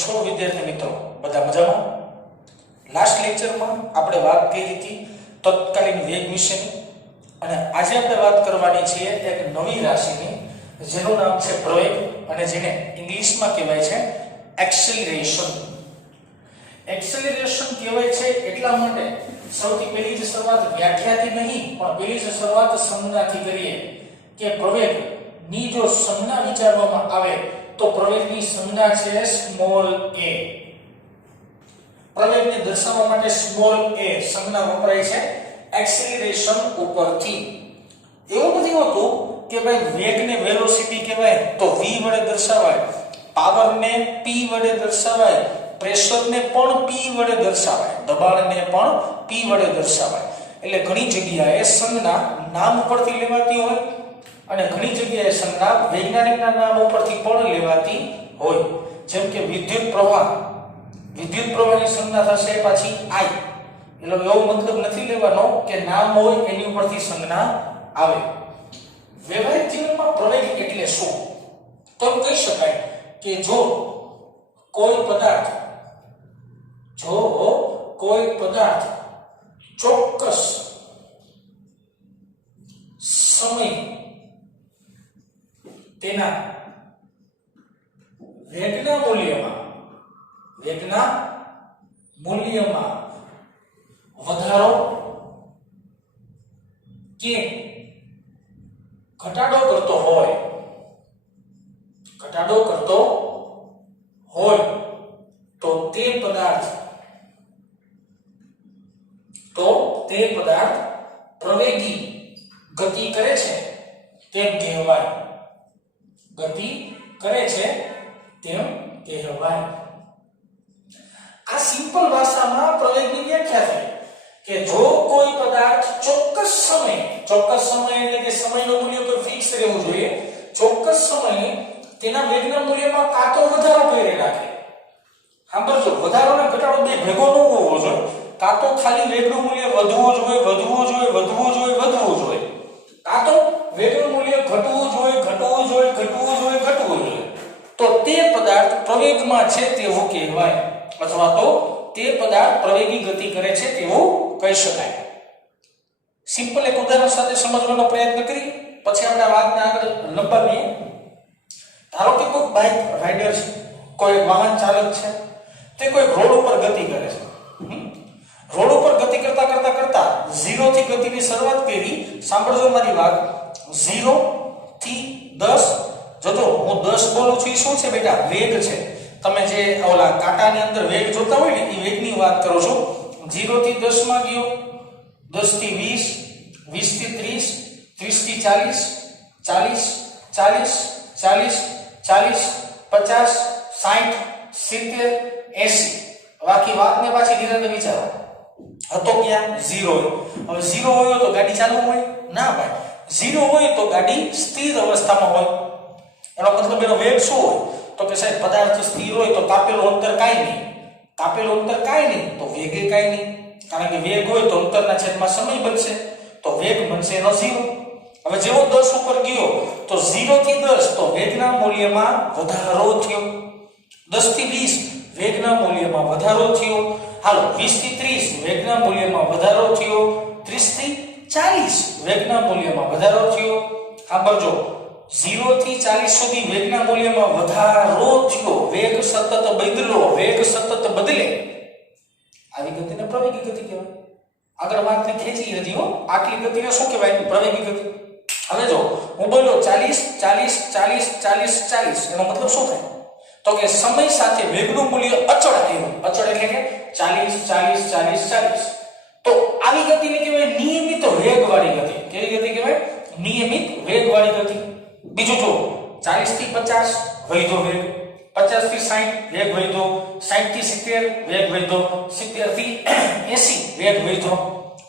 છો વિદ્યાર્થી મિત્રો? બધા મજામાં? લાસ્ટ લેક્ચરમાં આપણે વાત કરી હતી તત્કાલીન વેગ વિશેની અને આજે આપણે વાત કરવાની છે એક નવી રાશિની જેનું નામ છે પ્રવેગ અને જેને ઇંગ્લિશમાં કહેવાય છે એક્સેલરેશન. એક્સેલરેશન કહેવાય છે એટલા માટે સૌથી પહેલી જ શરૂઆત વ્યાખ્યાથી નહીં પણ પહેલી જ શરૂઆત સંજ્ઞાથી કરીએ કે પ્રવેગ ની જો સંજ્ઞા વિચારવામાં આવે તો પ્રવેગની સંજ્ઞા છે સ્મોલ a. પ્રવેગને દર્શાવવા માટે સ્મોલ a સંજ્ઞા વપરાય છે એક્સેલરેશન ઉપરથી. એવું નથી હોતું કે ભાઈ વેગને વેલોસિટી કહેવાય તો v વડે દર્શાવાય, પાવરને p વડે દર્શાવાય, પ્રેશરને પણ p વડે દર્શાવાય, દબાણને પણ p વડે દર્શાવાય. એટલે ઘણી જગ્યાએ સંજ્ઞા નામ ઉપરથી લેવાતી હોય અને ઘણી જગ્યાએ સંજ્ઞા વૈજ્ઞાનિકના નામ ઉપરથી પણ લેવાતી હોય. જેમ કે વિદ્યુત પ્રવાહની સંજ્ઞા થશે પાછી I. એટલે એવો મતલબ નથી લેવાનો કે નામ હોય એની ઉપરથી સંજ્ઞા આવે. વ્યવહારિક જીવનમાં પ્રવેગ એટલે શું? તો કહી શકાય કે જો કોઈ પદાર્થ ચોક્કસ સમય તેના વેગના મૂલ્યમાં વધારો કે ઘટાડો કરતો હોય તો તે પદાર્થ પ્રવેગી ગતિ કરે છે તેમ કહેવાય. આ સિમ્પલ ભાષામાં પ્રવેગની વ્યાખ્યા થઈ કે જો કોઈ પદાર્થ ચોક્કસ સમય એટલે કે સમયનું મૂલ્ય કોઈ ફિક્સ રહેવું જોઈએ, ચોક્કસ સમયે તેના વેગના મૂલ્યમાં કાં તો વધારો કરી રાખે. સાંભળજો, વધારો અને ઘટાડો બે ભેગો ન હોવો જોઈએ. કાં તો ખાલી વેગનું મૂલ્ય વધવું જોઈએ, કાં તો વેગનું મૂલ્ય ઘટવું જોઈએ, તો તે પદાર્થ પ્રવેગમાં છે તેવું કહેવાય, અથવા તો તે પદાર્થ પ્રવેગી ગતિ કરે છે તેવું કહી શકાય. સિમ્પલ એક ઉદાહરણ સાથે સમજવાનો પ્રયત્ન કરી પછી આપણે વાતને આગળ લંબાવીએ. ધારો કે કોઈ બાઇક રાઇડર છે, કોઈ વાહન ચાલક છે, તે કોઈ રોડ ઉપર ગતિ કરે છે. રોડ ઉપર ગતિ કરતા 0 થી ગતિની શરૂઆત કરી. સાંભળજો મારી વાત, 0 થી 10. જો હું 10 બોલું છું, શું છે બેટા? વેગ છે. તમે જે ઓલા કાંટાની અંદર વેગ જોતા હોય ને એ વેગની વાત કરું છું. 0 થી 10 માં ગયો, 10 થી 20, 20 થી 30, 30 થી 40, 40, 50, 60, 70, 80. બાકી વાતને પાછી ધીરે વિચારો. હતો ક્યાં? 0. હવે 0 હોય તો ગાડી ચાલુ હોય? ના ભાઈ. 0 હોય તો ગાડી સ્થિર અવસ્થામાં હોય. એનો મતલબ એનો વેગ શું હોય? તો કે સાહેબ પદાર્થ સ્થિર હોય તો કાપેલું અંતર કાંઈ નહીં, તો વેગે કાંઈ નહીં. કારણ કે વેગ હોય તો અંતરના છેદમાં સમય બનશે, તો વેગ બનશે એનો 0. હવે જેવો 10 ઉપર ગયો તો 0 થી 10 તો વેગના મૂલ્યમાં વધારો થયો, 10 થી 20 વેગના મૂલ્યમાં વધારો થયો, હાલો 20 થી 30 વેગના મૂલ્યમાં વધારો થયો, 30 થી 40 વેગના મૂલ્યમાં વધારો થયો. સાંભળજો, 0 થી 40 સુધી વેગના મૂલ્યમાં વધારો થયો, વેગ સતત બદલે, આવી ગતિને પ્રવેગી ગતિ કહેવાય. આગળ વાતને ખેંચી હતી હો, આટલી ગતિને શું કહેવાય? પ્રવેગી ગતિ. હવે જો હું બોલ્યો 40, એનો મતલબ શું થાય? તો કે સમય સાથે વેગનું મૂલ્ય અચળ આવ્યું. અચળ એટલે કે 40. તો આવી ગતિને કહેવાય નિયમિત વેગવાળી ગતિ. કેવી ગતિ કહેવાય? નિયમિત વેગવાળી ગતિ. બીજું જો 40 થી 50 વધ્યો વેગ, 50 થી 60 વેગ વધ્યો, 60 થી 70 વેગ વધ્યો, 70 થી 80 વેગ વધ્યો.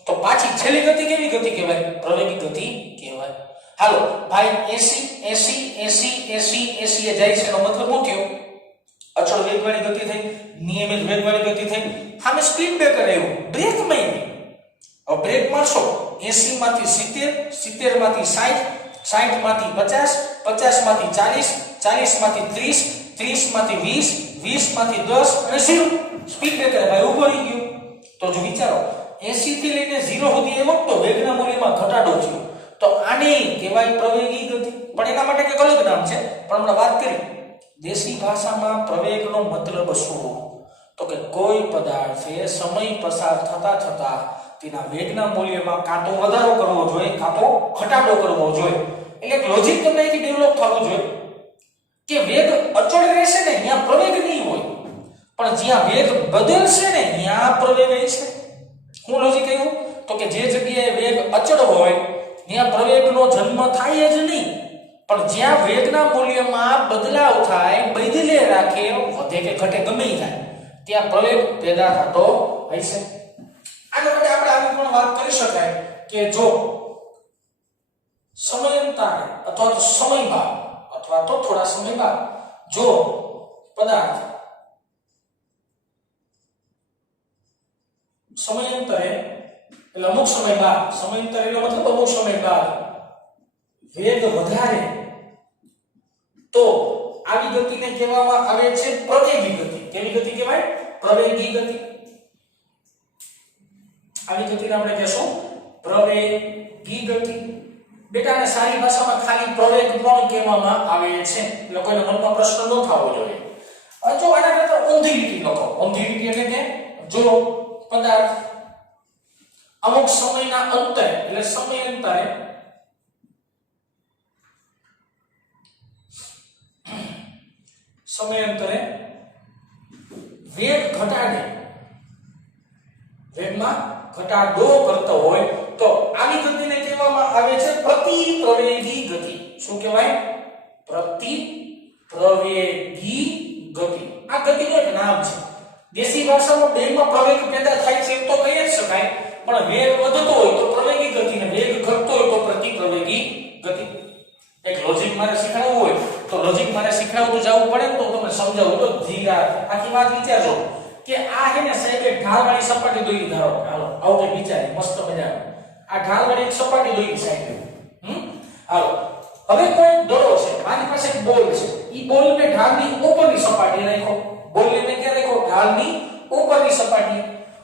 તો પાછી છેલ્લી ગતિ કેવી ગતિ કહેવાય? પ્રવેગી ગતિ કહેવાય. હાલો ભાઈ 80 એ જાય છે એનો મતલબ શું થયો? અચળ વેગવાળી ગતિ થઈ, નિયમિત વેગવાળી ગતિ થઈ. સામે સ્પીડ બ્રેકર આવ્યું, બ્રેક નહીં. હવે બ્રેક મારશો 80 માંથી 70 માંથી 60 માંથી 50 માંથી 40 માંથી 30 માંથી 20 20 માંથી 10 અને 0 સ્પીડ બ્રેકર ભાઈ ઉભો રહી ગયો. તો જો વિચારો 80 થી લઈને 0 સુધી એમ તો વેગના મૂલ્યમાં ઘટાડો થયો. તો આને કહેવાય પ્રવેગી ગતિ. પણ એના માટે કંઈક અલગ નામ છે, પણ હમણાં વાત કરી. દેશી ભાષામાં પ્રવેગનો મતલબ શું? તો કે કોઈ પદાર્થે સમય પસાર થતા થતા તેના વેગના મૂલ્યમાં કાં તો વધારો કરવો જોઈએ કાં તો ઘટાડો કરવો જોઈએ. એટલે એક લોજિક તમને અહીંથી ડેવલપ થવું જોઈએ કે વેગ અચળ રહેશે ને ત્યાં પ્રવેગ નહીં હોય, પણ જ્યાં વેગ બદલશે ને ત્યાં પ્રવેગ હશે. શું લોજિક કહ્યું? તો કે જે જગ્યાએ વેગ અચળ હોય ત્યાં પ્રવેગનો જન્મ થાય જ નહીં, પણ જ્યાં વેગના મૂલ્યમાં બદલાવ થાય, બદલે રાખે, વધે કે ઘટે ગમે થાય, ત્યાં પ્રવેગ પેદા થતો હશે. આના માટે આપણે આવી પણ વાત કરી શકાય કે જો સમયાંતરે અથવા તો સમય બાદ અથવા તો થોડા સમય બાદ જો પદાર્થ સમયાંતરે એટલે અમુક સમય બાદ, સમયાંતરે એનો મતલબ અમુક સમય બાદ વેગ વધારે, તો આવી ગતિને કહેવામાં આવે છે પ્રવેગી ગતિ. કેવી ગતિ કહેવાય? પ્રવેગી ગતિ. આવી ગતિને આપણે કહેશું પ્રવેગી ગતિ. બેટાને સારી ભાષામાં ખાલી પ્રવેગ પણ કહેવામાં આવે છે. લોકોને મનમાં પ્રશ્ન ન થવો જોઈએ. જો આના કરતા ઊંધી લીટી લખો. ઊંધી લીટી એટલે કે જો પદાર્થ અમુક સમયના અંતરે એટલે સમયાંતરે વેગ ઘટાડે, વેગમાં ઘટાડો કરતો હોય તો આવી ગતિને કહેવામાં આવે છે પ્રતિપ્રવેગી ગતિ. શું કહેવાય? પ્રતિપ્રવેગી ગતિ. આ ગતિનું એક નામ છે. દેશી ભાષામાં બેમાં પ્રવેગ પેદા થાય છે તો કહી જ શકાય, પણ વેગ વધતો હોય તો પ્રવેગી ગતિ ને વેગ ઘટતો હોય તો પ્રતિપ્રવેગી ગતિ. એક લોજિક મારે શીખવાડવું હોય તો લોજિક મારે શીખવાડવું જવું પડે તો તમને સમજાવું તો ધીરા આખી વાત વિચારજો કે આ છે ને સાહેબ ઢાળવાળી સપાટી દોરી ધારો. હાલો આવું કે વિચારી મસ્ત મજા. આ ઢાળવાળી એક સપાટી દોરી સાહેબ. હાલો હવે કોઈ દડો છે, મારી પાસે એક બોલ છે. ઈ બોલને ઢાળની ઉપરની સપાટી રાખો. બોલને મેં ક્યાં રાખો? ઢાળની ઉપરની સપાટી.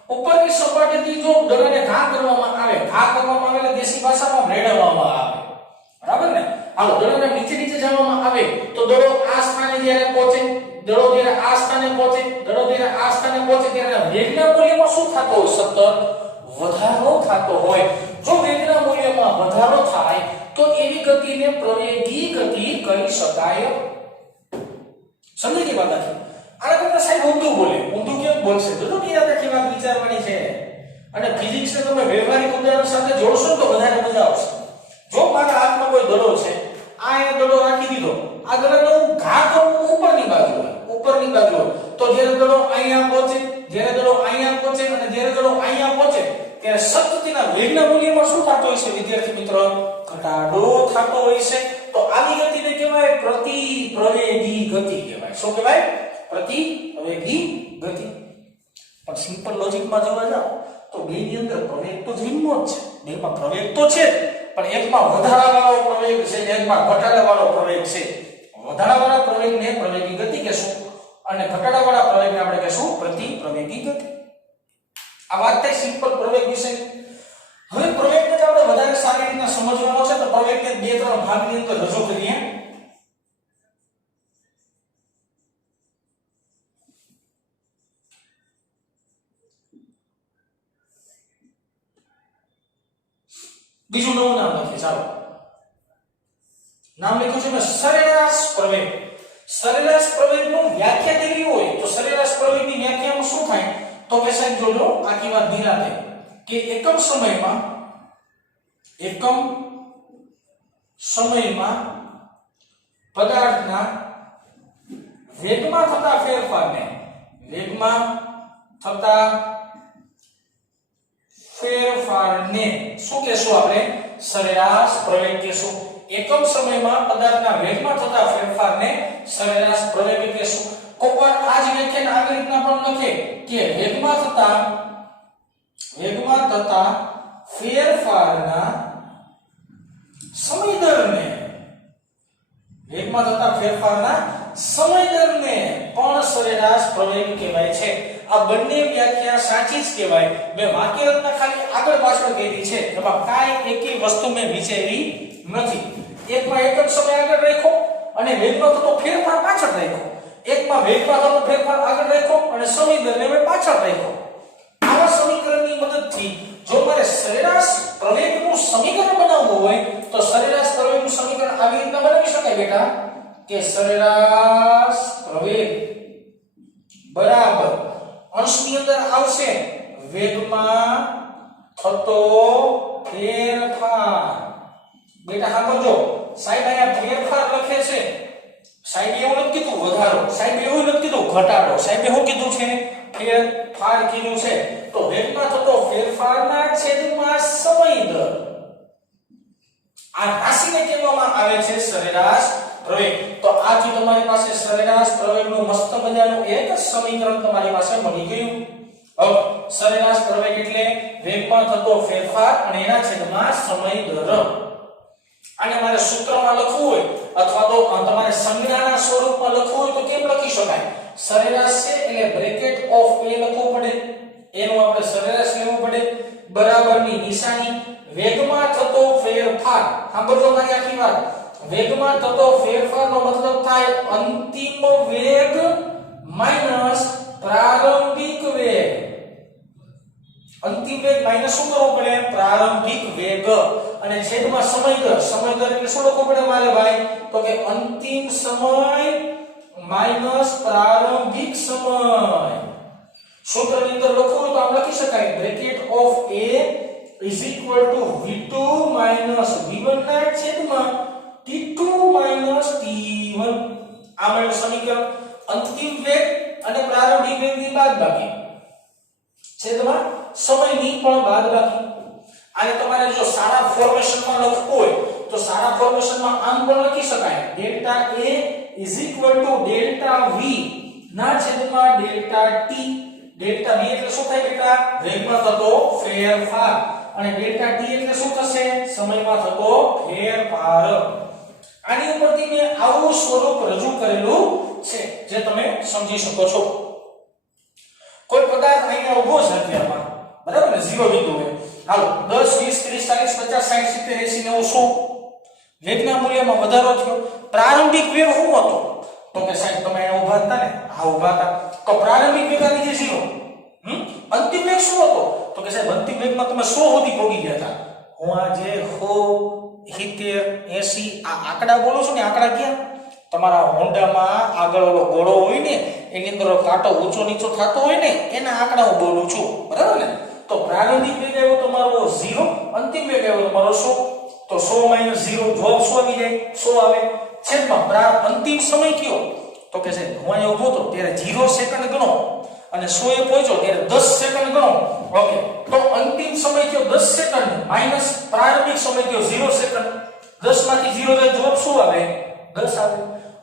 ઉપરની સપાટીથી જો દડોને ઘા કરવામાં આવે, ઘા કરવામાં આવે એટલે દેશી ભાષામાં રેડવામાં આવે. બરાબર ને? હાલો દડોને નીચે જવામાં આવે તો દડો આ સ્થાને જ્યારે પહોંચે, દડો જ્યારે આ સ્થાને પહોંચે, દડો જ્યારે આ સ્થાને પહોંચે ત્યારે વેગના મૂલ્યમાં શું થતો હોય? સતત વધારો થતો હોય. જો વેગના મૂલ્યમાં વધારો થાય તો એવી ગતિને પ્રવેગી ગતિ કહી શકાય. સમજી ગઈ વાત? આના કરતા સાહેબ ઊંધું બોલે. ઊંધું કેમ બોલશે? જો નિરાતે આખી વાત વિચારવાની છે. અને ફિઝિક્સને તમે વ્યવહારિક ઉદાહરણ સાથે જોડશો તો વધારે મજા આવશે. જો મારા હાથમાં કોઈ દડો છે, આ એ દડો રાખી દીધો, આ દડાને હું ઘા કરું ઉપરની બાજુ હોય, તો જ્યારે દડો અહીંયા પહોંચે, જ્યારે દડો અહીંયા પહોંચે અને જ્યારે દડો અહીંયા પહોંચે ત્યારે સતતના વેગના મૂલ્યમાં શું થતો હોય છે વિદ્યાર્થી મિત્રો? ઘટાડો થતો હોય છે. તો આવી ગતિને કહેવાય પ્રતિપ્રવેગી ગતિ કહેવાય. શું કહેવાય? પ્રતિપ્રવેગી ગતિ. પણ સિમ્પલ લોજિકમાં જોવા જાવ તો બેની અંદર પ્રવેગ તો જન્મો જ છે. બેમાં પ્રવેગ તો છે પણ એકમાં વધારાવાળો પ્રવેગ છે, એકમાં ઘટાડાવાળો પ્રવેગ છે. વધારાવાળા પ્રવેગને પ્રવેગી ગતિ કહેશું અને ઘટાડાવાળા પ્રવેગને આપણે કહેશું પ્રતિપ્રવેગી ગતિ. આ વાત થઈ સિમ્પલ પ્રવેગ વિશે. હવે પ્રવેગને આપણે વધારે સારી રીતના સમજવાનો છે તો પ્રવેગને બે ત્રણ ભાગની અંદર રજૂ કરીએ. બીજું નવું નામ લખીએ. ચાલો નામ લખ્યું છે મેં સરેરાશ પ્રવેગ. સરેરાશ પ્રવેગનું વ્યાખ્યા દેવી હોય તો સરેરાશ પ્રવેગની વ્યાખ્યામાં શું થાય? તો કે સાહેબ જોજો આખી વાત નિરાતે કે એકમ સમયમાં પદાર્થના વેગમાં થતા ફેરફારને શું કહેશું આપણે? સરેરાશ પ્રવેગ કહેશું. એકમ સમયમાં પદાર્થના વેગમાં થતા ફેરફારને સરેરાશ પ્રવેગ કહેશું. કોઈવાર આ જ વ્યાખ્યાને આગળ રીતના પણ લખે કે વેગમાં થતા ફેરફારના સમય દરને સમય દરને પણ સરેરાશ પ્રવેગ કહેવાય છે. આ બંને વ્યાખ્યા સાચી જ કહેવાય. મેં વાક્ય રચના ખાલી આગળ પાછળ કરી છે, એમાં કાંઈ એકેય વસ્તુ મેં વિચારી નથી. એકમાં એક જ સમય આગળ રાખ્યો અને વેગમાં થતો ફેરફાર પાછળ રાખ્યો. એકમાં વેગમાં થતો ફેરફાર આગળ રાખ્યો અને સમય દરને મેં પાછળ રાખ્યો. આવા સમીકરણની મદદથી જો મારે સરેરાશ પ્રવેગનું સમીકરણ બનાવવું હોય તો સરેરાશ પ્રવેગનું સમીકરણ આવી રીતના બનાવી શકાય બેટા કે સરેરાશ પ્રવેગ બરાબર અંશની અંદર આવશે વેગમાં થતો ફેરફાર. બેટા સાંભળજો, સાહેબ અહીંયા ફેરફાર લખે છે. સાહેબ એવું નથી કીધું વધારો, સાહેબ એવું નથી કીધું ઘટાડો, સાહેબ શું કીધું છે? ફેરફાર કીધું છે. તો વેગમાં થતો ફેરફારના છેદમાં સમય દર, આ રાશિને કહેવામાં આવે છે સરેરાશ પ્રવેગ. તો આથી તમારી પાસે સરેરાશ પ્રવેગનું મસ્ત મજાનું એક જ સમીકરણ તમારી પાસે મળી ગયું. હવે સરેરાશ પ્રવેગ એટલે વેગમાં થતો ફેરફાર અને એના છેદમાં સમય દર. આને મારે સૂત્રમાં લખવું હોય અથવા તો તમારે સંજ્ઞાના સ્વરૂપમાં લખવું હોય તો કેમ લખી શકાય? સરેરાશ છે એટલે બ્રેકેટ ઓફ a લખવું પડે, એનું આપણે સરેરાશ લેવું પડે, બરાબરની નિશાની, વેગમાં થતો ફેરફાર. સાંભળજો મારી આખી વાત. વેગમાં થતો ફેરફારનો મતલબ થાય અંતિમ વેગ માઈનસ પ્રારંભિક વેગ. અંતિમ વેગ માઈનસ શું કરવું પડે? પ્રારંભિક વેગ. અને છેદમાં સમય દર. સમય દર એટલે શું લખવું પડે મારે ભાઈ? તો કે અંતિમ સમય માઈનસ પ્રારંભિક સમય. સૂત્રની અંદર લખવું હોય તો આમ લખી શકાય bracket of a is equal to v2 minus v1 ના છેદમાં t2 minus t1. આ મળ્યું સમીકરણ. અંતિમ વેગ અને પ્રારંભિક વેગની બાદબાકી છેદમાં સમયની પણ બાદબાકી. આને તમારે જો સારા ફોર્મેશનમાં લખવું હોય તો સારા ફોર્મેશનમાં આમ પણ લખી શકાય delta a is equal to delta v ના છેદમાં ડેલ્ટા t. ડેલ્ટા v એટલે શું થાય બેટા? વેગમાં થતો ફેરફાર. અને ડેલ્ટા t એટલે શું થશે? સમયમાં થતો ફેરફાર. આની ઉપરથી મેં આવું સ્વરૂપ રજૂ કરેલું છે જે તમે સમજી શકો છો. કોઈ પદાર્થ અહીંયા ઊભો છે અત્યારમાં, બરાબર ને? 0 બિંદુ હોય. હાલો 10 20 30 40 50 60 70 80 90 100 વેગના મૂલ્યમાં વધારો થયો. પ્રારંભિક વેગ શું હતો? તો કે સાહેબ તમે અહીંયા ઊભા હતા ને? હા ઊભા હતા. તો પ્રારંભિક વેગ આવી ગયો 0. અંતિમ વેગ શું હતો? તો કે સાહેબ અંતિમ વેગમાં તમે 100 સુધી પહોંચી ગયા હતા. હું આ જે 100 70 80 આ આંકડા બોલું છું ને, આંકડા ક્યાં? તમારા હોન્ડામાં આગળ ઓલો ગોળો હોય ને એની અંદર કાંટો ઊંચો નીચો થતો હોય ને એના આંકડા હું બોલું છું, બરાબર ને? તો પ્રારંભિક વેગ આવ્યો તમારો 0, અંતિમ વેગ આવ્યો તમારો 100. તો 100 - 0 જવાબ શું આવી જાય? 100 આવે. છેદમાં અંતિમ સમય કયો? તો કે સાહેબ હું અહીંયા ઊભો તો ત્યારે 0 સેકન્ડ ગણો અને 100 એ પહોંચ્યો ત્યારે 10 સેકન્ડ ગણો. ઓકે, તો અંતિમ સમય કયો? 10 સેકન્ડ માઈનસ પ્રારંભિક સમય કયો? 0 સેકન્ડ. 10 માંથી 0 જાય જવાબ શું આવે? 10 આવે.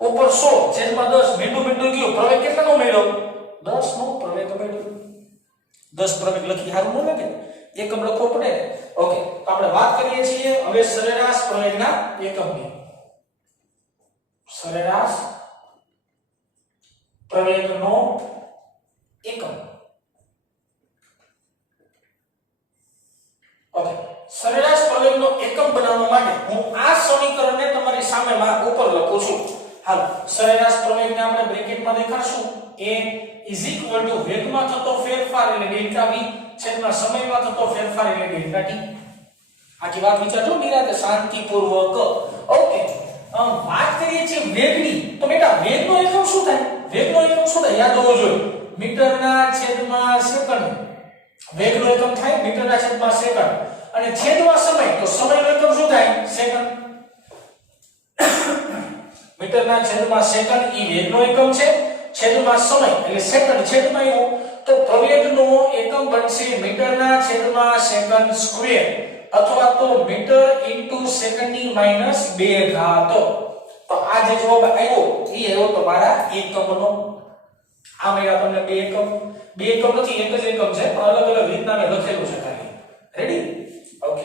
ઉપર 100 છેદમાં 10 મીંડું ગયો. પ્રવેગ કેટલાનો મળ્યો? 10 નો પ્રવેગ મળ્યો. 10 પ્રવેગ લખી સારું ન લાગે? એકમ લખવો પડે. ઓકે, તો આપણે વાત કરીએ છીએ હવે સરેરાશ પ્રવેગના એકમની. સરેરાશ પ્રવેગનો એકમ. ઓકે, સરેરાશ પ્રવેગનો એકમ બનાવવા માટે હું આ સમીકરણને તમારી સામે ઉપર લખું છું. હાલ સરેરાશ પ્રવેગને આપણે બ્રેકેટમાં દેખાડશું. a is equal to વેગમાં થતો ફેરફાર એટલે ડેલ્ટા v છેદમાં સમયમાં થતો ફેરફાર એટલે ડેલ્ટા t. આખી વાત વિચારજો નિરાતે શાંતિપૂર્વક. ઓકે, વાત કરીએ છીએ વેગની. તો બેટા વેગનો એકમ શું થાય? વેગનો એકમ શું થાય? યાદ હોવું જોઈએ. મીટરના છેદમાં સેકન્ડ. વેગનો એકમ થાય મીટરના છેદમાં સેકન્ડ. અને છેદમાં સમય, તો સમયનો એકમ શું થાય? સેકન્ડ. મીટરના છેદમાં સેકન્ડ ઈ વેગનો એકમ છે. છેદમાં સમય એટલે સેકન્ડ છેદમાં એવું. તો પ્રવેગનો એકમ બનશે મીટરના છેદમાં સેકન્ડ સ્ક્વેર અથવા તો મીટર ઇન્ટુ સેકન્ડની માઈનસ 2 ઘાત. તો આ જે જવાબ આવ્યો એ આવ્યો તમારા એકમનો. આ મળ્યા તમને 2 એકમ. 2 એકમ નથી, એક જ એકમ છે પણ અલગ અલગ રીતના મેં લખેલું છે ખાલી. રેડી? ઓકે.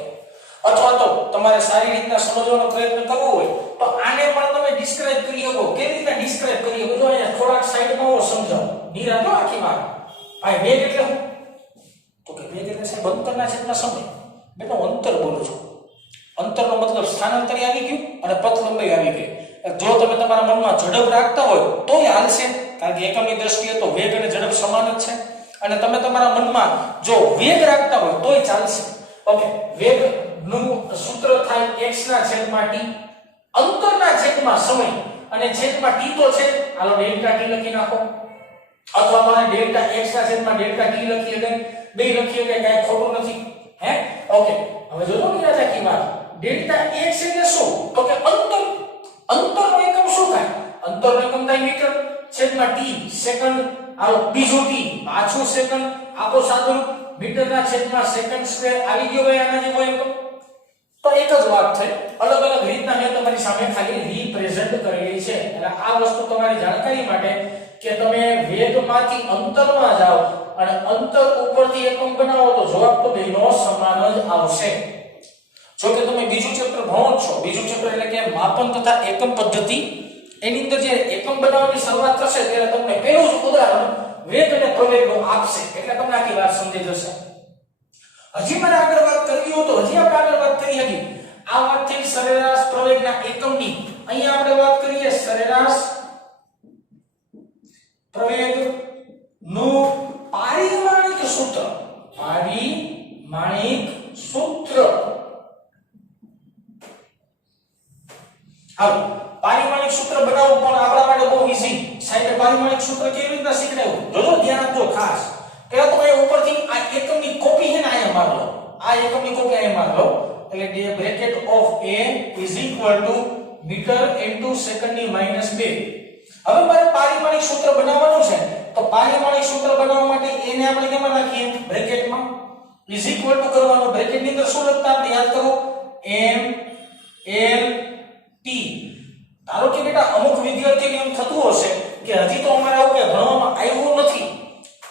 અથવા તો તમારે સારી રીતના સમજવાનો પ્રયત્ન કરવો હોય તો આને પણ તમે ડિસ્ક્રાઇબ કરી શકો. કેવી રીતે ડિસ્ક્રાઇબ કરી શકો? નિરાતો આખી વાત ભાઈ વેગ એટલે શું તો કે વેગ એટલે સાહેબ અંતરના છેદમાં સમય બેટા અંતર બોલું છું અંતરનો મતલબ સ્થાનાંતરી આવી ગયું અને પથ લંબાઈ આવી ગઈ જો તમે તમારા મનમાં ઝડપ રાખતા હોય તોય હાલશે કારણ કે એકમની દ્રષ્ટિએ તો વેગ અને ઝડપ સમાન જ છે અને તમે તમારા મનમાં જો વેગ રાખતા હોય તોય ચાલશે ઓકે વેગ નું સૂત્ર થાય x ના છેદમાં t અંતરના છેદમાં સમય અને છેદમાં t તો છે હાલો ડેલ્ટા t લખી નાખો અથવા તો ડેલ્ટા x ના છેદમાં ડેલ્ટા t લખીએ કે બે લખીએ કે કાઈ ખોટું નથી હે ઓકે હવે જો તો નિરાશા કી વાત ડેલ્ટા x એટલે શું તો કે અંતરનો એકમ શું થાય અંતરનો એકમ થાય મીટર છેદમાં t સેકન્ડ હાલો બીજો t પાછો સેકન્ડ આપો સાદું મીટરના છેદમાં સેકન્ડ સ્ક્વેર આવી ગયો ભાઈ આના જેવો એકમ તો એક જ વાત થઈ અલગ અલગ રીતના મેં તમારી સામે ખાલી રિપ્રેઝન્ટ કરેલી છે એટલે આ વસ્તુ તમારી જાણકારી માટે કે તમે વેગમાંથી અંતરમાં જાઓ અને અંતર ઉપરથી એકમ બનાવો તો જવાબ તો બેનો સમાન જ આવશે જો કે તમે બીજું ચેપ્ટર ભણો છો બીજું ચેપ્ટર એટલે કે માપન તથા એકમ પદ્ધતિ એની અંદર જે એકમ બનાવવાની શરૂઆત થશે ત્યારે તમને પહેલું જ ઉદાહરણ વેગ અને પ્રવેગનું આપશે એટલે તમને આખી વાત સમજી જશે હજી મારે આગળ વાત કરવી હોય તો હજી આપણે આગળ વાત કરી હતી આ વાત થઈ સરેરાશ પ્રવેગના એકમની અહીંયા આપણે વાત કરીએ સરેરાશ પ્રવેગ નું પારિમાણિક સૂત્ર હાલો પારિમાણિક સૂત્ર બનાવવું પણ આપણા માટે બહુ ઈઝી સાહેબે પારિમાણિક સૂત્ર કેવી રીતના શીખડાવ્યું જોજો ધ્યાન આપજો ખાસ પહેલા તો એ ઉપરથી આ એકમની કોપી છે ને અહીંયા માર લો આ એકમની કોપી અહીંયા માર લો એટલે bracket of a is equal to metre into second ની -2 હવે મારે પારિમાણિક સૂત્ર બનાવવાનું છે તો પારિમાણિક સૂત્ર બનાવવા માટે a ને આપણે કેમાં રાખીએ બ્રેકેટમાં is equal to કરવાનો બ્રેકેટ ની અંદર શું લખતા આપણે યાદ કરો m l t ધારો કે બેટા અમુક વિદ્યાર્થીને એમ થતું હશે કે હજી તો અમારે આવું કે ભણવામાં આવ્યું નથી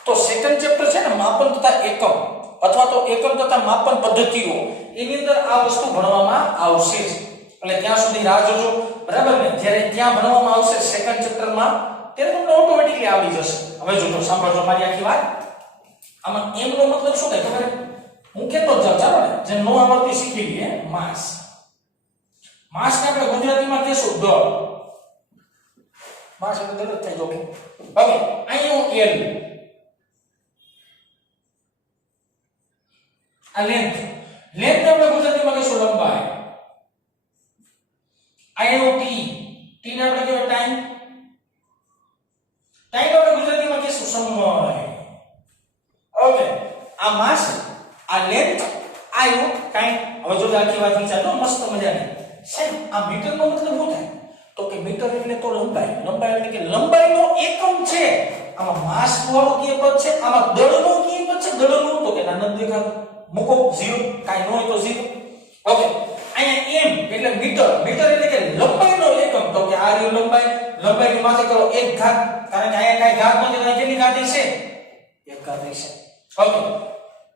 તો સેકન્ડ ચેપ્ટર છે ને માપન તથા એકમ અથવા તો એકમ તથા માપન પદ્ધતિઓ એની અંદર આ વસ્તુ ભણવામાં આવશે એટલે ત્યાં સુધી રાહ જોજો બરાબર ને જ્યારે ત્યાં ભણવામાં આવશે સેકન્ડ ચેપ્ટરમાં ત્યારે તમને ઓટોમેટિકલી આવડી જશે હવે જોજો સાંભળજો મારી આખી વાત આમાં m નો મતલબ શું થાય ખબર હું કેતો જ જાઉં ચાલો ને જે નો આવડતી શીખી લઈએ માસ માસ ને આપણે ગુજરાતીમાં કહેશું દળ માસ એટલે દળ થાય જોકે હવે અહીંયા l આ લેન્થ ને આપણે ગુજરાતીમાં કહેશું લંબાઈ આઈનો t ને આપણે કહેવાય ટાઈમ આપણે ગુજરાતીમાં કહેશું સમય ઓકે આ માસ આ લેન્થ આઈનો ટાઈમ હવે જો આખી વાત વિચારજો મસ્ત મજાની સાહેબ આ મીટરનો મતલબ શું થાય તો કે મીટર એટલે તો લંબાઈ એટલે કે લંબાઈનો એકમ છે આમાં માસ વાળો કે પદ છે આમાં દળનો કે પદ છે દળનો તો કે નાનો દેખાતો મૂકો 0 કાઈ ન હોય તો 0 ઓકે અહીંયા m એટલે મીટર એટલે કે લંબાઈનો એકમ તો કે આ રહ્યો લંબાઈની માથે કરો 1 ઘાત કારણ કે અહીંયા કાઈ ઘાત નથી તો કેટલી ઘાત છે 1 ઘાત છે ઓકે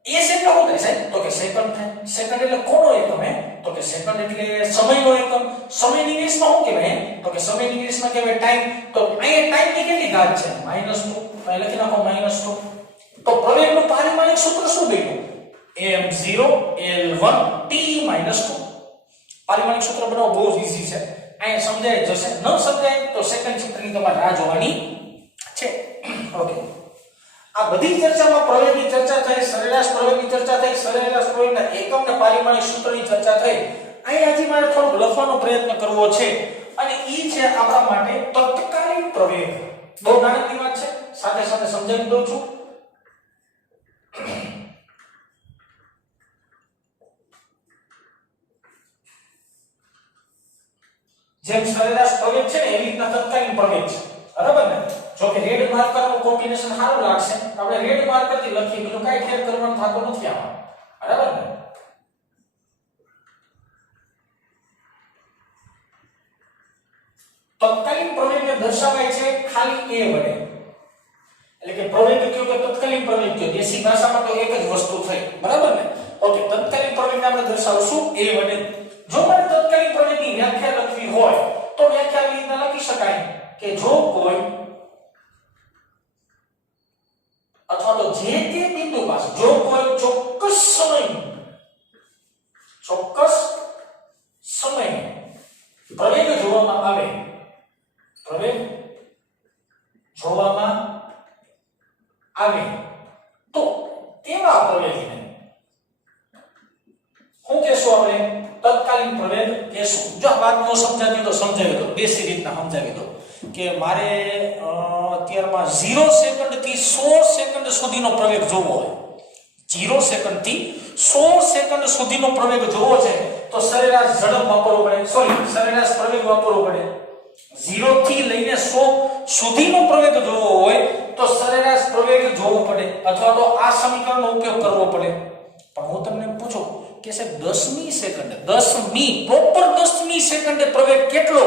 એ સેકન્ડ શું થાય સાહેબ તો કે સેકન્ડ થાય સેકન્ડ એટલે કોનો એકમ હે તો કે સેકન્ડ એટલે સમયનો એકમ સમયની ઇંગ્લિશમાં શું કહેવાય તો કે સમયની ઇંગ્લિશમાં કહેવાય ટાઈમ તો અહીંયા ટાઈમ ની કેટલી ઘાત છે -2 તો એ લખી નાખો -2 તો પ્રવેગનું પારિમાણિક સૂત્ર શું બન્યું m0 l1 t -2 પારિમાણિક સૂત્ર બનાવવું બહુ ઈઝી છે અહીંયા સમજાય જશે ન સમજાય તો સેકન્ડ ચેપ્ટરની તમારે રાહ જોવાની છે ઓકે આ બધી ચર્ચામાં પ્રવેગની ચર્ચા થઈ સરેરાશ પ્રવેગની ચર્ચા થઈ સરેરાશ પ્રવેગના એકમ ને પારિમાણિક સૂત્રની ચર્ચા થઈ અહીં હજી મારે થોડું લખવાનો પ્રયત્ન કરવો છે અને ઈ છે આપણા માટે તત્કાલીન પ્રવેગ બહુ નાની વાત છે સાથે સાથે સમજાવી દઉં છું જેમ સરેરાશ પ્રવેગ છે ને એવી રીતના તત્કાલીન પ્રવેગ છે બરાબર ને જો કે રેડ માર્કરનું કોમ્બિનેશન સારું લાગશે આપણે રેડ માર્કરથી લખીએ બીજું કાઈ ફેર કરવાનું થતું નથી આમાં બરાબર ને તત્કાલીન પ્રવેગને દર્શાવાય છે ખાલી a વડે એટલે કે પ્રવેગ કયો કે તત્કાલીન પ્રવેગ કયો દેશી ભાષામાં તો એક જ વસ્તુ થઈ બરાબર ને ઓકે તત્કાલીન પ્રવેગને આપણે દર્શાવશું a વડે જો મારે તત્કાલીન પ્રવેગની વ્યાખ્યા લખવી હોય તો વ્યાખ્યા આવી રીતના લખી શકાય કે જો કોઈ પ્રવેગ જોવામાં આવે, પ્રવેગ જોવામાં આવે તો તેવા પ્રવેગને શું કહેશું આપણે? તત્કાલીન પ્રવેગ કહેશું. જો આ વાત નો સમજાવી તો સમજાવી દો, દેશી રીતના સમજાવી દો કે મારે અત્યારમાં 0 સેકન્ડ થી 100 સેકન્ડ સુધીનો પ્રવેગ જોવો હોય, 0 સેકન્ડ થી 100 સેકન્ડ સુધીનો પ્રવેગ જોવો છે તો સરેરાશ ઝડપ વાપરવો પડે, સોરી સરેરાશ પ્રવેગ વાપરવો પડે. 0 થી લઈને 100 સુધીનો પ્રવેગ જોવો હોય તો સરેરાશ પ્રવેગ જોવો પડે અથવા તો આ સમીકરણનો ઉપયોગ કરવો પડે. પણ હું તમને પૂછું કે સાહેબ 10મી સેકન્ડ, 10મી પ્રોપર 10મી સેકન્ડે પ્રવેગ કેટલો?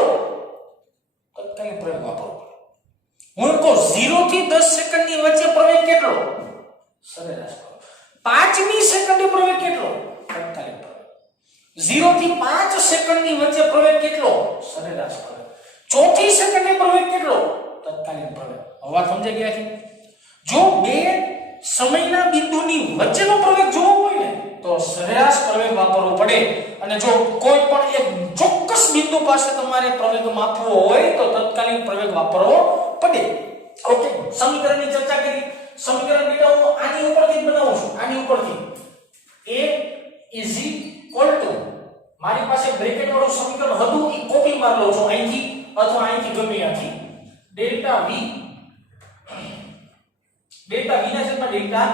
તત્કાલીન પ્રવેગ વાપરવો પડે. હું કહું 0 થી 10 સેકન્ડની વચ્ચે પ્રવેગ કેટલો? સરેરાશ. 5મી સેકન્ડે પ્રવેગ કેટલો? તત્કાલીન પ્રવેગ. 0 થી 5 સેકન્ડની વચ્ચે પ્રવેગ કેટલો? સરેરાશ પ્રવેગ. ચોથી સેકન્ડે પ્રવેગ કેટલો? તત્કાલીન પ્રવેગ. હવે સમજાઈ ગયા છે? જો બે સમયના બિંદુની વચ્ચેનો પ્રવેગ જોવો હોય ને તો સરેરાશ પ્રવેગ વાપરવો પડે, અને જો કોઈ પણ એક ચોક્કસ બિંદુ પાસે તમારે પ્રવેગ માપવો હોય તો તત્કાલીન પ્રવેગ વાપરવો પડે. ઓકે, સમીકરણની ચર્ચા કરી. સમીકરણ બેટા હું આની ઉપરથી જ બનાવું છું, આની ઉપરથી. a મારી પાસે બ્રેકેટ વાળું સમીકરણ હતું એ કોપી માર લઉં છું અહીંથી અથવા અહીંથી ગમે ત્યાંથી. ડેલ્ટા v ના છેદમાં ડેલ્ટા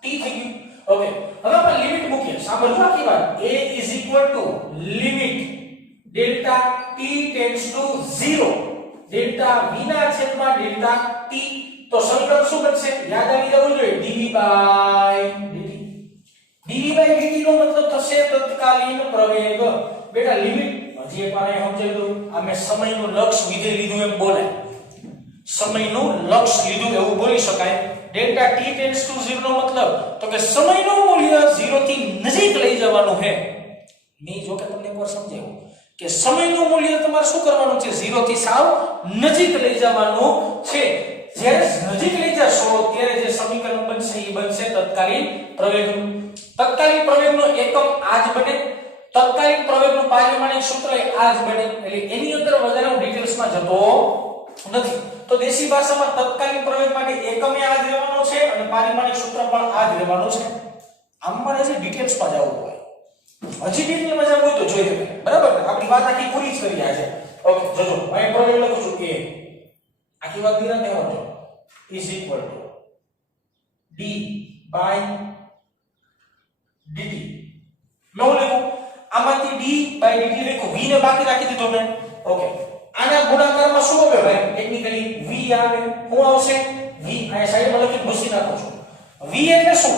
t થઈ ગયું. ઓકે, હવે આપણે લિમિટ મૂકીએ. સાંભળજો આખી વાત. a limit delta t tends to 0 delta v ના છેદમાં ડેલ્ટા t. તો સમીકરણ શું બનશે? યાદ આવી જવું જોઈએ, dv by dt. dv by dt નો મતલબ થશે તત્કાલીન પ્રવેગ. બેટા લિમિટ હજી એકવાર અહીં સમજાવી દઉં. આ મેં સમયનું લક્ષ વિધેય લીધું એમ બોલાય, સમયનું લક્ષ લીધું એવું બોલી શકાય. ડેલ્ટા t ટેન્ડ્સ ટુ 0 નો મતલબ તો કે સમયનું મૂલ્ય 0 થી નજીક લઈ જવાનું છે. મેં જો કે તમને એકવાર સમજાવ્યું કે સમયનું મૂલ્ય તમારે શું કરવાનું છે? 0 થી સાવ નજીક લઈ જવાનું છે. જ્યારે નજીક લઈ જશો ત્યારે જે સમીકરણ બનશે એ બનશે તત્કાલીન પ્રવેગનું. તત્કાલીન પ્રવેગનો એકમ આ જ બને, તત્કાલીન પ્રવેગનું પારિમાણિક સૂત્ર આ જ બને. એટલે એની અંદર વધારે હું ડિટેલ્સમાં જતો નથી. તો દેશી ભાષામાં તત્કાલીન પ્રવેગ માટે એકમે આ જ રહેવાનો છે અને પારિમાણિક સૂત્ર પણ આ જ રહેવાનું છે. આમાં જે ડિટેલ્સમાં જવું હોય, હજી ડિટેલમાં જવું હોય તો જોઈ લે. બરાબર ને? આપણી વાત આખી પૂરી જ કરી આજે. ઓકે, જોજો અહીં પ્રવેગ લખું છું કે આખી વાત ધીરાને વાંચો is equal to d by dt. મેં લખ્યું આમાંથી d by dt લખ્યું, v ને બાકી રાખી દીધો મેં. ઓકે, આના ગુણાકારમાં શું આવે ભાઈ? ટેકનિકલી v આવે. શું આવશે? v આ સાઈડમાં લખી ભૂસી નાખું છું. v એટલે શું?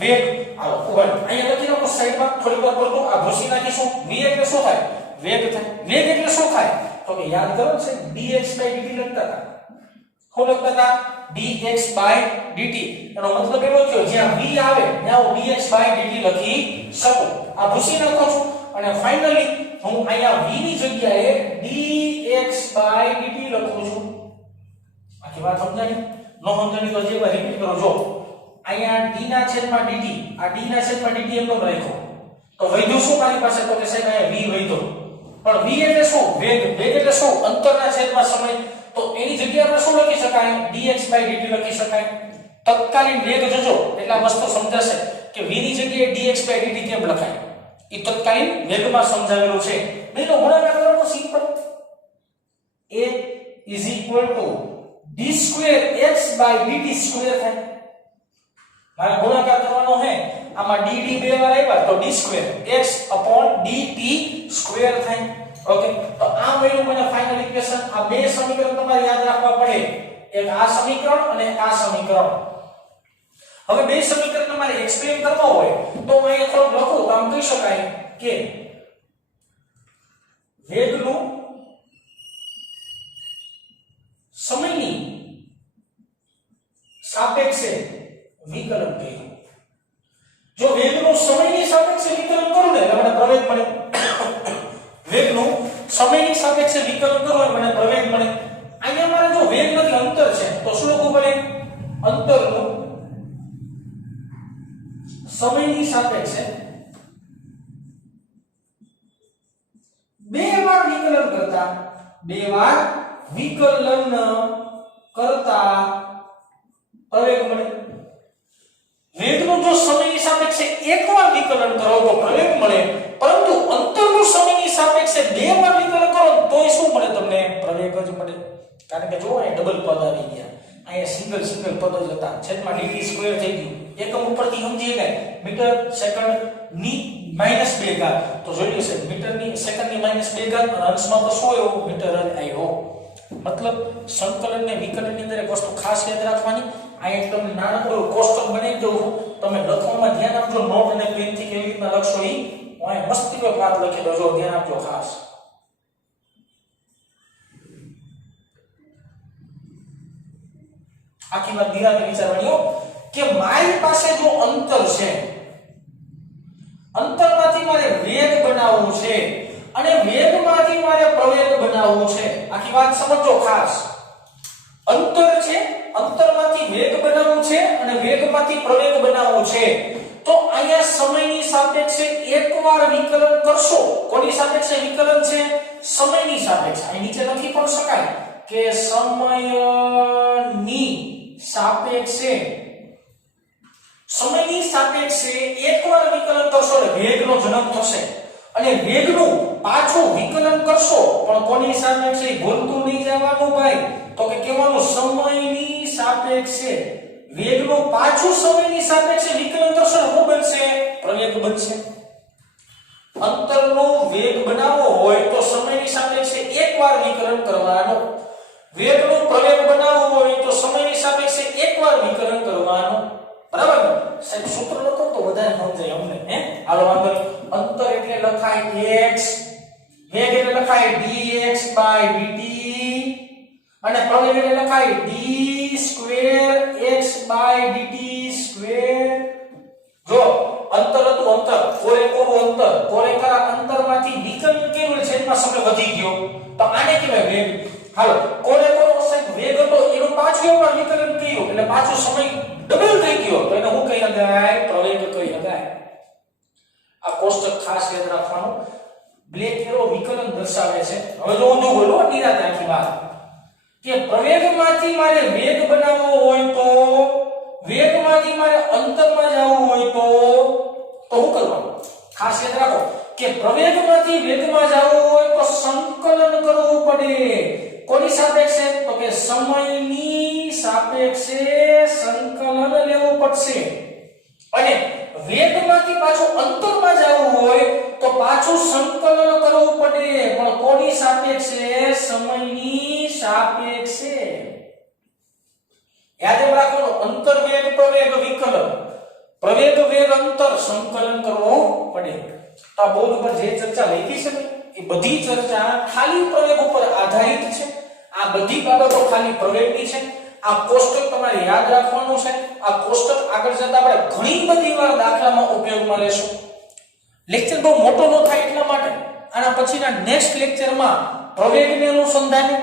વેગ. હાલો ઉભા અહીંયા લખી નાખો સાઈડમાં, થોડી વાર પડતું આ ભૂસી નાખીશું. v એટલે શું થાય? વેગ થાય. વેગ એટલે શું થાય? તો કે યાદ કરો છે dx by dt લખતા હતા. શું લખતા હતા? dx by dt. એનો મતલબ એવો થયો જ્યાં v આવે ત્યાં હું dx by dt લખી શકું. આ ભૂસી નાખું છું અને ફાઇનલી હું અહીંયા v ની જગ્યાએ dx by dt લખું છું. આખી વાત સમજાણી? ન સમજાણી તો એકવાર રિપીટ કરો. જો અહીંયા d ના છેદમાં dt, આ d ના છેદમાં dt એમ રાખ્યો તો વધ્યું શું મારી પાસે? તો કે સાહેબ અહીંયા v વધ્યો. પણ v એટલે શું? વેગ. વેગ એટલે શું? અંતરના છેદમાં સમય. તો એની જગ્યાએ આપણે શું લખી શકાય? dx by dt લખી શકાય. તત્કાલીન વેગ જોજો એટલે આ વસ્તુ સમજાશે કે v ની જગ્યાએ dx by dt કેમ લખાય. એ તત્કાલીન વેગમાં સમજાવેલું છે. બેનો ગુણાકાર કરવાનો simple. a d2x by dt square થાય. મારે ગુણાકાર કરવાનો છે. આમાં dd બે વાર આવ્યા તો d2 x dt સ્ક્વેર થાય. ઓકે, તો આ મળ્યું મને ફાઇનલ ઇક્વેશન. આ બે સમીકરણ તમારે યાદ રાખવા પડે, એક આ સમીકરણ અને આ સમીકરણ. હવે બે સમીકરણ તમારે એક્સપ્લેન કરવા હોય તો હું અહીંયા થોડું લખું તો આમ કહી શકાય કે વેગનું સમયની સાપેક્ષે વિકલન કર્યું. જો વેગનું સમયની સાપેક્ષે વિકલન કરું ને એટલે મને પ્રવેગ મળે. વેગનું સમયની સાપેક્ષે વિકલન કરો એટલે મને પ્રવેગ મળે. અહીંયા મારે જો વેગ નથી અંતર છે તો શું લખવું પડે? અંતરનું સમયની સાપેક્ષે બે વાર વિકલન કરતા બે વાર વિકલન કરતા પ્રવેગ મળે. વેગનું જો સમયની સાપેક્ષે એકવાર વિકલન કરો તો પ્રવેગ મળે, પરંતુ અંતરનું સમયની સાપેક્ષે બે વાર વિકલન કરો તોય શું મળે? તમને પ્રવેગ જ મળે. કારણ કે જો અહીં ડબલ પદ આવી ગયા, અહીંયા સિંગલ પદ જ હતા, છેદમાં dt સ્ક્વેર થઈ ગયું. એકમ ઉપરથી સમજી ગਏ મીટર સેકન્ડ ની -2 ઘાત, તો જોયું છે મીટરની સેકન્ડની -2 ઘાત અને અંશમાં તો શું આવ્યો? મીટર જ આવ્યો. મતલબ સંકલન ને વિકલન ની અંદર એક વસ્તુ ખાસ યાદ રાખવાની. અહીંયા તમને નાનકડું કોષ્ટક બનાવી દઉં, તમે લખવામાં ધ્યાન આપજો. નોટ અને પેન થી કેવી રીતના લખશો ઈ અહીં મસ્તીનો વાત લખી દો, ધ્યાન આપજો ખાસ. આખી વાત ધીરાને વિચારવાની કે મારી પાસે જો અંતર છે, અંતરમાંથી મારે વેગ બનાવવું છે અને વેગમાંથી મારે પ્રવેગ બનાવવું છે. આખી વાત સમજો ખાસ. અંતર છે, અંતરમાંથી વેગ બનાવવું છે અને વેગમાંથી પ્રવેગ બનાવવું છે. તો અહીંયા સમયની સાપેક્ષે એકવાર વિકલન કરશો. કોની સાપેક્ષે વિકલન છે? સમયની સાપેક્ષે. અહીં નીચે લખી પણ શકાય કે સમયની સાપેક્ષે એકવાર વિકલન કરશો એટલે વેગનો જન્મ થશે અને વેગનું પાછું વિકલન કરશો પણ કોની સાપેક્ષે? ભૂલતું નહીં જવાનું ભાઈ. તો કે કહેવાનું સમયની સાપેક્ષે વેગનું પાછું સમયની સાપેક્ષે વિકલન કરશો એટલે શું બનશે? પ્રવેગ બનશે. અંતરનો વેગ બનાવવો હોય તો સમયની સાપેક્ષે એકવાર વિકલન કરવાનું. વેગનું પ્રવેગ બનાવવું હોય તો સમયની સાપેક્ષે એકવાર વિકલન કરવાનું. બરાબર ને સાહેબ? સૂત્ર લખો તો વધારે સમજાય અમને. હાલો વાંધો નહીં. અંતર એટલે લખાય x, વેગ એટલે લખાય dx dt અને પ્રવેગ એટલે લખાય d square x dt square. જો અંતર હતું, અંતર કોરેકોરું અંતર, કોરેકારા અંતરમાંથી વિકલન કર્યું છેદમાં સમય વધી ગયો તો આને કહેવાય વેગ. હાલો કોરેકોરો સાહેબ વેગ હતો એનું પાછું એકવાર વિકલન કર્યું એટલે પાછો સમય ડબલ થઈ ગયો તો એને હું કહી શકાય? પ્રવેગ કહી શકાય. આ કોષ્ટક ખાસ યાદ રાખવાનું. બ્લેક એરો વિકલન દર્શાવે છે. હવે જો હું બોલો નિરાતે આખી વાત કે પ્રવેગમાંથી મારે વેગ બનાવવો હોય તો, વેગમાંથી મારે અંતરમાં જવું હોય તો શું કરવાનું? ખાસ યાદ રાખો કે પ્રવેગમાંથી વેગમાં જવું હોય તો સંકલન કરવું પડે. કોની સાપેક્ષે? તો કે સમયની સાપેક્ષે સંકલન લેવું પડશે. અને વેગમાંથી પાછું અંતરમાં જવું હોય તો પાછું સંકલન કરવું પડે, પણ કોની સાપેક્ષે? સમયની સાપેક્ષે. યાદ રાખવાનું અંતર વેગ પ્રવેગ વિકલન, પ્રવેગ વેગ અંતર સંકલન કરવું પડે. તો આ બોર્ડ ઉપર જે ચર્ચા લખી છે એ બધી ચર્ચા ખાલી પ્રવેગ ઉપર આધારિત છે. આ બધી બાબતો ખાલી પ્રવેગની છે. આ કોષ્ટક તમારે યાદ રાખવાનું છે. આ કોષ્ટક આગળ જતા આપણે ઘણી બધી વાર દાખલામાં ઉપયોગમાં લેશું. લેક્ચર બહુ મોટો ન થાય એટલા માટે આના પછીના નેક્સ્ટ લેક્ચરમાં પ્રવેગને અનુસંધાને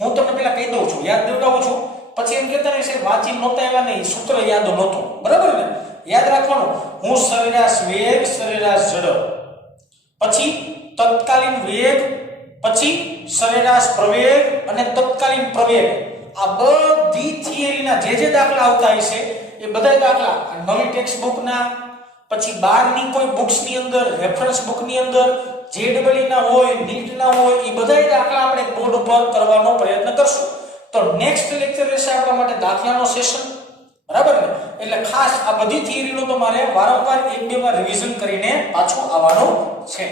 હું તમને પહેલા કહી દઉં છું, યાદ દેવડાવું છું, પછી એમ કહેતા રહેશે વાંચી નહોતા આવ્યા નહીં, સૂત્ર યાદ નહોતું. બરાબર ને? યાદ રાખવાનું. હું સરેરાશ વેગ, સરેરાશ ઝડપ, પછી તત્કાલીન વેગ, પછી સરેરાશ પ્રવેગ અને તત્કાલીન પ્રવેગ. આ બધી થિયરીના જે દાખલા આવતા હશે એ બધા દાખલા નવી ટેક્સ્ટ બુકના, પછી બહારની કોઈ બુક્સની અંદર, રેફરન્સ બુકની અંદર, JEE ના હોય, નીટ ના હોય, એ બધા દાખલા આપણે બોર્ડ ઉપર કરવાનો પ્રયત્ન કરશું. તો નેક્સ્ટ લેક્ચર રહેશે આપણા માટે દાખલાનો સેશન. બરાબર ને? એટલે ખાસ આ બધી થિયરીનો તમારે વારંવાર 1-2 વાર રિવિઝન કરીને પાછું આવવાનું છે.